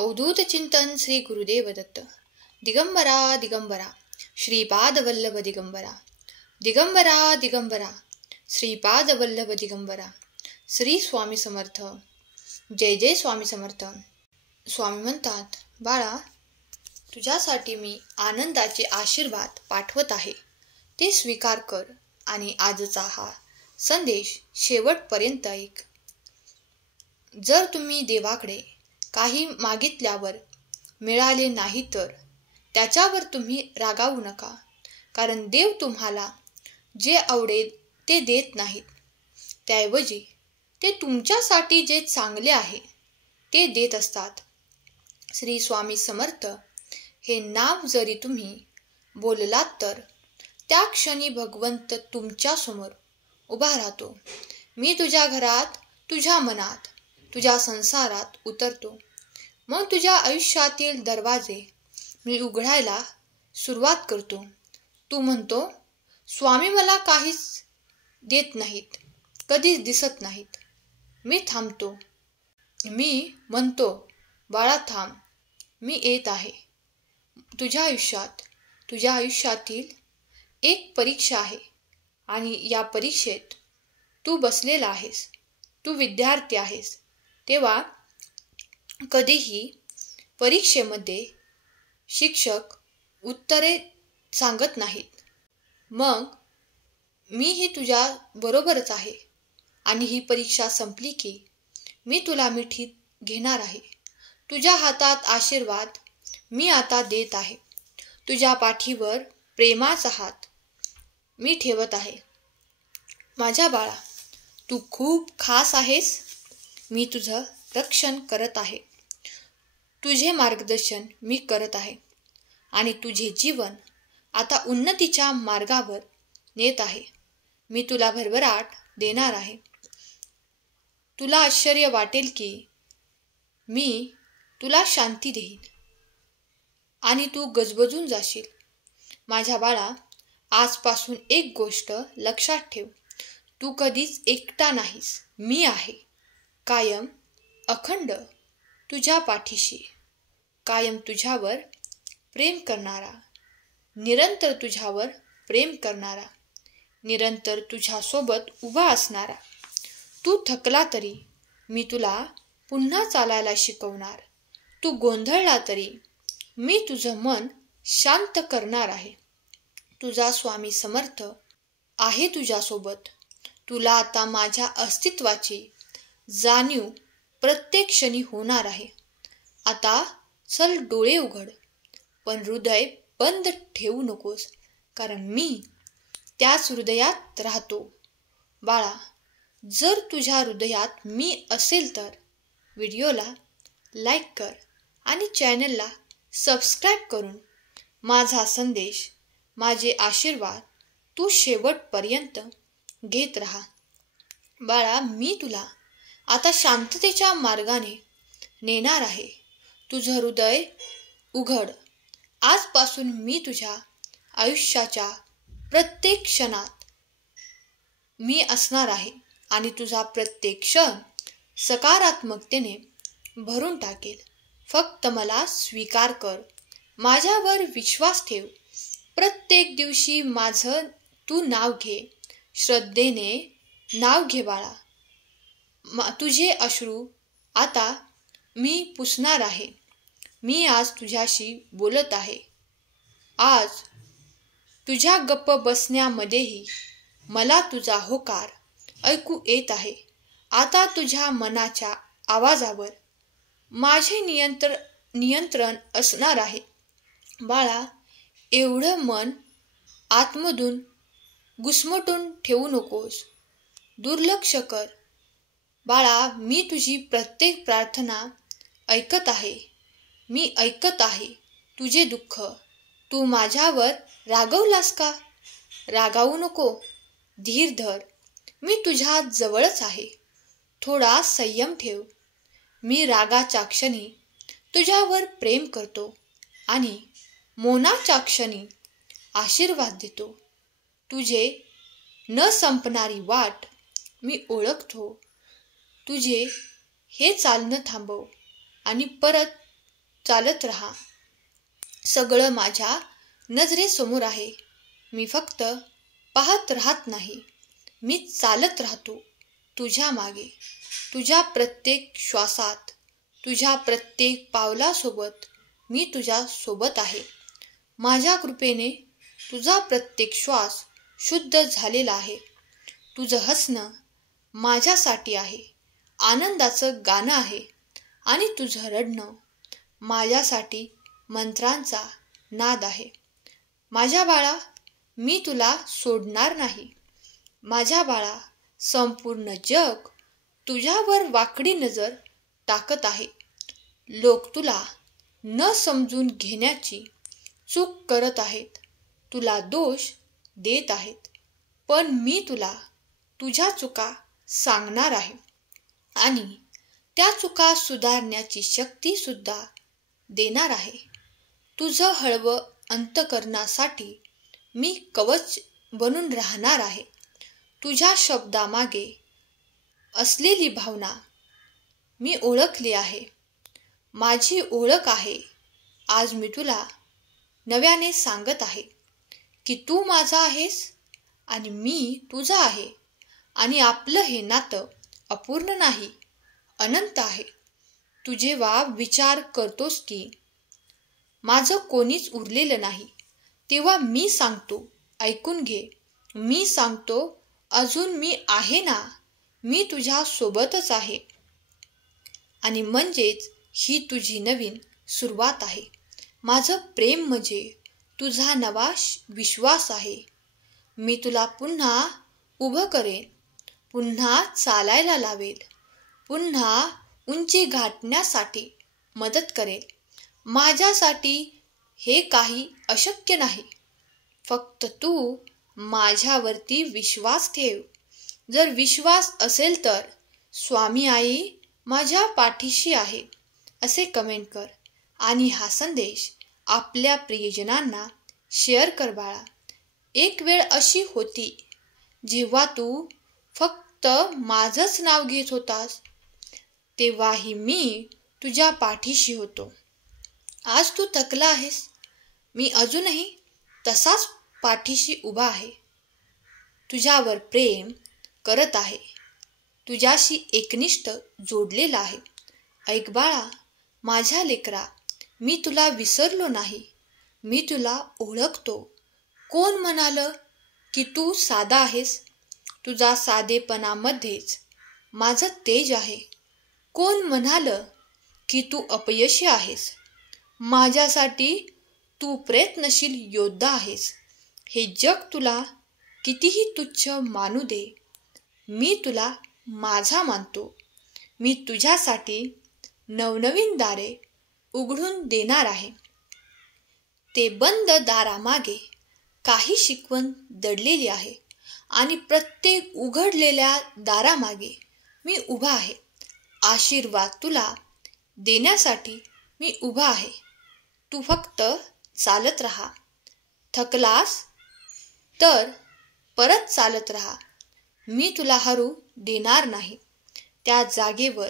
अवधूत चिंतन श्री गुरुदेव दत्त. दिगंबरा दिगंबरा श्रीपाद वल्लभ दिगंबरा. दिगंबरा दिगंबरा श्रीपाद वल्लभ दिगंबरा. श्री स्वामी समर्थ. जय जय स्वामी समर्थ. स्वामी म्हणतात, बाळा, तुझ्यासाठी मी आनंदाचे आशीर्वाद पाठवत आहे, ते स्वीकार कर आणि आजचा हा संदेश शेवटपर्यंत ऐक. जर तुम्ही देवाकडे काही मागितल्यावर मिळाले नाही तर त्याच्यावर तुम्ही रागावू नका, कारण देव तुम्हाला जे आवडेल ते देत नाहीत. त्याऐवजी ते तुमच्यासाठी जे चांगले आहे ते देत असतात. श्री स्वामी समर्थ हे नाव जरी तुम्ही बोललात तर त्या क्षणी भगवंत तुमच्या समोर उभा राहतो. मी तुझ्या घरात, तुझ्या मनात, तुझ्या संसारात उतरतो. मग तुझ्या आयुष्यातील दरवाजे मी उघडायला सुरुवात करतो. तू म्हणतो, स्वामी मला काहीच देत नाहीत, कधीच दिसत नाहीत. मी थांबतो. मी म्हणतो, बाळा थांब, मी येत आहे. तुझ्या आयुष्यातील एक परीक्षा आहे आणि या परीक्षेत तू बसलेला आहेस. तू विद्यार्थी आहेस. तेव्हा कधीही परीक्षेमध्ये शिक्षक उत्तरे सांगत नाहीत. मग मीही तुझ्या बरोबरच आहे आणि ही परीक्षा संपली की मी तुला मिठीत घेणार आहे. तुझ्या हातात आशीर्वाद मी आता देत आहे. तुझ्या पाठीवर प्रेमाचा हात मी ठेवत आहे. माझ्या बाळा, तू खूप खास आहेस. मी तुझं रक्षण करत आहे. तुझे मार्गदर्शन मी करत आहे आणि तुझे जीवन आता उन्नतीच्या मार्गावर नेत आहे. मी तुला भरभराट देणार आहे. तुला आश्चर्य वाटेल की मी तुला शांती देईन आणि तू गजबजून जाशील. माझ्या बाळा, आजपासून एक गोष्ट लक्षात ठेव. तू कधीच एकटा नाहीस. मी आहे, कायम अखंड तुझ्या पाठीशी, कायम तुझ्यावर प्रेम करणारा, निरंतर तुझ्यावर प्रेम करणारा, निरंतर तुझ्यासोबत उभा असणारा. तू थकला तरी मी तुला पुन्हा चालायला शिकवणार. तू गोंधळला तरी मी तुझं मन शांत करणार आहे. तुझा स्वामी समर्थ आहे तुझ्यासोबत. तुला आता माझ्या अस्तित्वाची जाणीव प्रत्येक क्षणी होणार आहे. आता चल, डोळे उघड, पण हृदय बंद ठेवू नकोस, कारण मी त्याच हृदयात राहतो. बाळा, जर तुझ्या हृदयात मी असेल तर व्हिडिओला लाईक कर आणि चॅनलला सबस्क्राईब करून माझा संदेश, माझे आशीर्वाद तू शेवटपर्यंत घेत राहा. बाळा, मी तुला आता शांततेच्या मार्गाने नेणार आहे. तुझं हृदय उघड. आजपासून मी तुझ्या आयुष्याच्या प्रत्येक क्षणात मी असणार आहे आणि तुझा प्रत्येक क्षण सकारात्मकतेने भरून टाकेल. फक्त मला स्वीकार कर. माझ्यावर विश्वास ठेव. प्रत्येक दिवशी माझं तू नाव घे. श्रद्धेने नाव घे बाळा. तुझे अश्रू आता मी पुसणार आहे. मी आज तुझ्याशी बोलत आहे. आज तुझ्या गप्प बसण्यामध्येही मला तुझा होकार ऐकू येत आहे. आता तुझ्या मनाच्या आवाजावर माझे नियंत्रण असणार आहे. बाळा, एवढं मन आतमधून घुसमटून ठेवू नकोस. दुर्लक्ष कर. बाळा, मी तुझी प्रत्येक प्रार्थना ऐकत आहे. मी ऐकत आहे तुझे दुःख. तू माझ्यावर रागवलास का? रागावू नको. धीर धर. मी तुझ्या जवळच आहे. थोडा संयम ठेव. मी रागाच्या क्षणी तुझ्यावर प्रेम करतो आणि मौनाच्या क्षणी आशीर्वाद देतो. तुझे न संपणारी वाट मी ओळखतो. तुझे हे चालणं थांबव आणि परत चालत राहा. सगळं माझ्या नजरेसमोर आहे. मी फक्त पाहत राहत नाही, मी चालत राहतो तुझ्या मागे. तुझ्या प्रत्येक श्वासात, तुझ्या प्रत्येक पावलासोबत मी तुझ्या सोबत आहे. माझ्या कृपेने तुझा प्रत्येक श्वास शुद्ध झालेला आहे. तुझं हसणं माझ्यासाठी आहे, आनंदाचं गाणं आहे. आणि तुझं रडणं माझ्यासाठी मंत्रांचा नाद आहे. माझ्या बाळा, मी तुला सोडणार नाही. माझ्या बाळा, संपूर्ण जग तुझ्यावर वाकडी नजर टाकत आहे. लोक तुला न समजून घेण्याची चूक करत आहेत, तुला दोष देत आहेत. पण मी तुला तुझ्या चुका सांगणार आहे आणि त्या चुका सुधारण्याची शक्ती सुद्धा देणार आहे. तुझं हळवं अंतःकरणासाठी मी कवच बनून राहणार आहे. तुझ्या शब्दामागे असलेली भावना मी ओळखली आहे. माझी ओळख आहे. आज मी तुला नव्याने सांगत आहे की तू माझा आहेस आणि मी तुझा आहे. आणि आपलं हे नातं अपूर्ण नाही, अनंत आहे. तू जेव्हा विचार करतोस की माझं कोणीच उरलेलं नाही, तेव्हा मी सांगतो, ऐकून घे. मी सांगतो, अजून मी आहे ना. मी तुझ्या सोबतच आहे. आणि म्हणजेच ही तुझी नवीन सुरुवात आहे. माझं प्रेम म्हणजे तुझा नवा विश्वास आहे. मी तुला पुन्हा उभं करेन, पुन्हा चालायला लावेल, पुन्हा उंची गाठण्यासाठी मदत करेल. माझ्यासाठी हे काही अशक्य नाही. फक्त तू माझ्यावरती विश्वास ठेव. जर विश्वास असेल तर स्वामी आई माझ्या पाठीशी आहे असे कमेंट कर आणि हा संदेश आपल्या प्रियजनांना शेअर कर बाळा. एक वेळ अशी होती जेव्हा तू फक्त माझंच नाव घेत होतास, तेव्हाही मी तुझ्या पाठीशी होतो. आज तू थकला आहेस, मी अजूनही तसाच पाठीशी उभा आहे. तुझ्यावर प्रेम करत आहे, तुझ्याशी एकनिष्ठ जोडलेला आहे. ऐक बाळा, माझ्या लेकरा, मी तुला विसरलो नाही. मी तुला ओळखतो. कोण म्हणालं की तू साधा आहेस? तुझा साधेपणामध्येच माझं तेज आहे. कोण म्हणालं की तू अपयशी आहेस? माझ्यासाठी तू प्रयत्नशील योद्धा आहेस. हे जग तुला कितीही तुच्छ मानू दे, मी तुला माझा मानतो. मी तुझ्यासाठी नवनवीन दारे उघडून देणार आहे. ते बंद दारामागे काही शिकवण दडलेली आहे आणि प्रत्येक उघडलेल्या दारामागे मी उभा आहे. आशीर्वाद तुला देण्यासाठी मी उभा आहे. तू फक्त चालत राहा. थकलास तर परत चालत राहा. मी तुला हरू देणार नाही. त्या जागेवर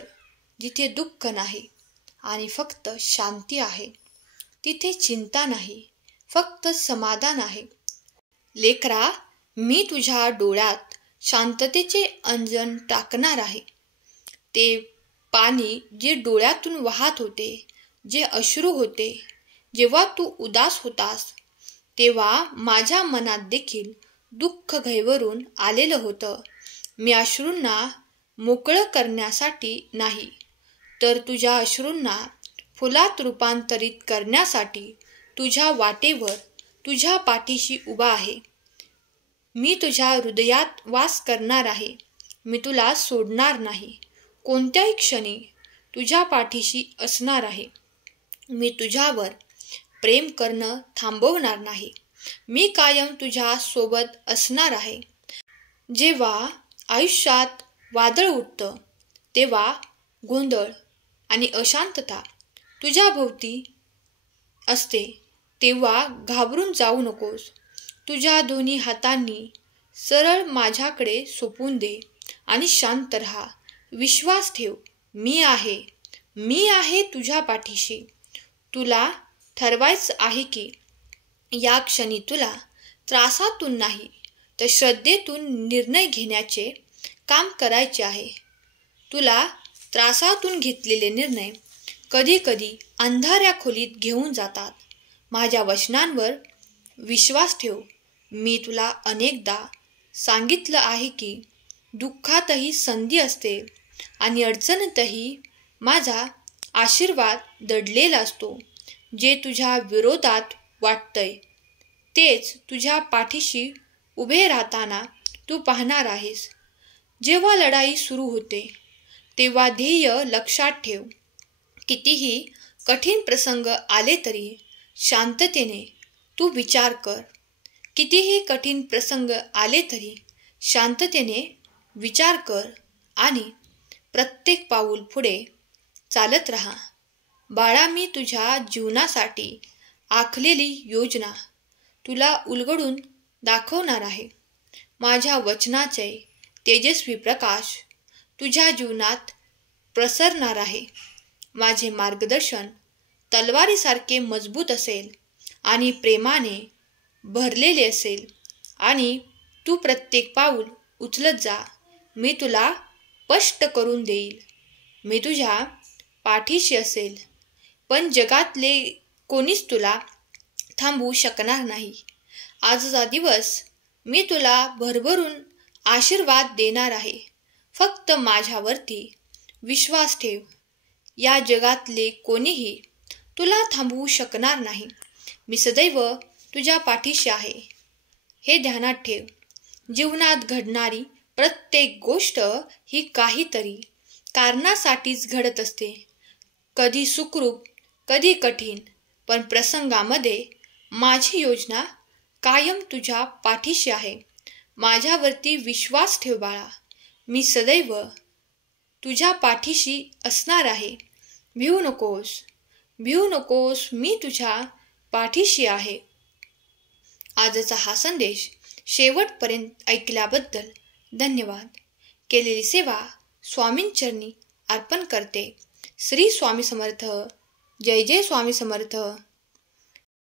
जिथे दुःख नाही आणि फक्त शांती आहे, तिथे चिंता नाही, फक्त समाधान आहे. लेकरा, मी तुझ्या डोळ्यात शांततेचे अंजन टाकणार आहे. ते पाणी जे डोळ्यातून वाहत होते, जे अश्रू होते, जेव्हा तू उदास होतास, तेव्हा माझ्या मनात देखील दुःख घैवरून आलेलं होतं. मी अश्रूंना मोकळं करण्यासाठी नाही, तर तुझ्या अश्रूंना फुलात रूपांतरित करण्यासाठी तुझ्या वाटेवर, तुझ्या पाठीशी उभा आहे. मी तुझ्या हृदयात वास करणार आहे. मी तुला सोडणार नाही. कोणत्याही क्षणी तुझ्या पाठीशी असणार आहे. मी तुझ्यावर प्रेम करणं थांबवणार नाही. मी कायम तुझ्या सोबत असणार आहे. जेव्हा आयुष्यात वादळ उठतं, तेव्हा गोंधळ आणि अशांतता तुझ्या भोवती असते, तेव्हा घाबरून जाऊ नकोस. तुझ्या दोन्ही हातांनी सरळ माझ्याकडे सोपून दे आणि शांत राहा. विश्वास ठेव, मी आहे तुझ्या पाठीशी. तुला ठरवायचं आहे की या क्षणी तुला त्रासातून नाही तर श्रद्धेतून निर्णय घेण्याचे काम करायचे आहे. तुला त्रासातून घेतलेले निर्णय कधी कधी अंधाऱ्या खोलीत घेऊन जातात. माझ्या वचनांवर विश्वास ठेव. मी तुला अनेकदा सांगितलं आहे की दुःखातही संधी असते आणि अडचणीतही माझा आशीर्वाद दडलेला असतो. जे तुझ्या विरोधात वाटतंय तेच तुझ्या पाठीशी उभे राहताना तू पाहणार आहेस. जेव्हा लढाई सुरू होते तेव्हा ध्येय लक्षात ठेव. कितीही कठीण प्रसंग आले तरी शांततेने तू विचार कर. कितीही कठीण प्रसंग आले तरी शांततेने विचार कर आणि प्रत्येक पाऊल पुढे चालत राहा. बाळा, मी तुझ्या जीवनासाठी आखलेली योजना तुला उलगडून दाखवणार आहे. माझ्या वचनाचे तेजस्वी प्रकाश तुझ्या जीवनात प्रसरणार आहे. माझे मार्गदर्शन तलवारीसारखे मजबूत असेल आणि प्रेमाने भरलेले असेल आणि तू प्रत्येक पाऊल उचलत जा. मी तुला स्पष्ट करून देईल. मी तुझ्या पाठीशी असेल, पण जगातले कोणीच तुला थांबवू शकणार नाही. आजचा दिवस मी तुला भरभरून आशीर्वाद देणार आहे. फक्त माझ्यावरती विश्वास ठेव. या जगातले कोणीही तुला थांबवू शकणार नाही. मी सदैव तुझ्या पाठीशी आहे हे ध्यानात ठेव. जीवनात घडणारी प्रत्येक गोष्ट ही काहीतरी कारणासाठीच घडत असते. कधी सुखरूप, कधी कठीण, पण प्रसंगामध्ये माझी योजना कायम तुझ्या पाठीशी आहे. माझ्यावरती विश्वास ठेव बाळा. मी सदैव तुझ्या पाठीशी असणार आहे. भिवू नकोस, भिवू नकोस, मी तुझ्या पाठीशी आहे. आजचा हा संदेश शेवटपर्यंत ऐकल्याबद्दल धन्यवाद. केलेली सेवा स्वामींचरणी अर्पण करते. श्री स्वामी समर्थ. जय जय स्वामी समर्थ.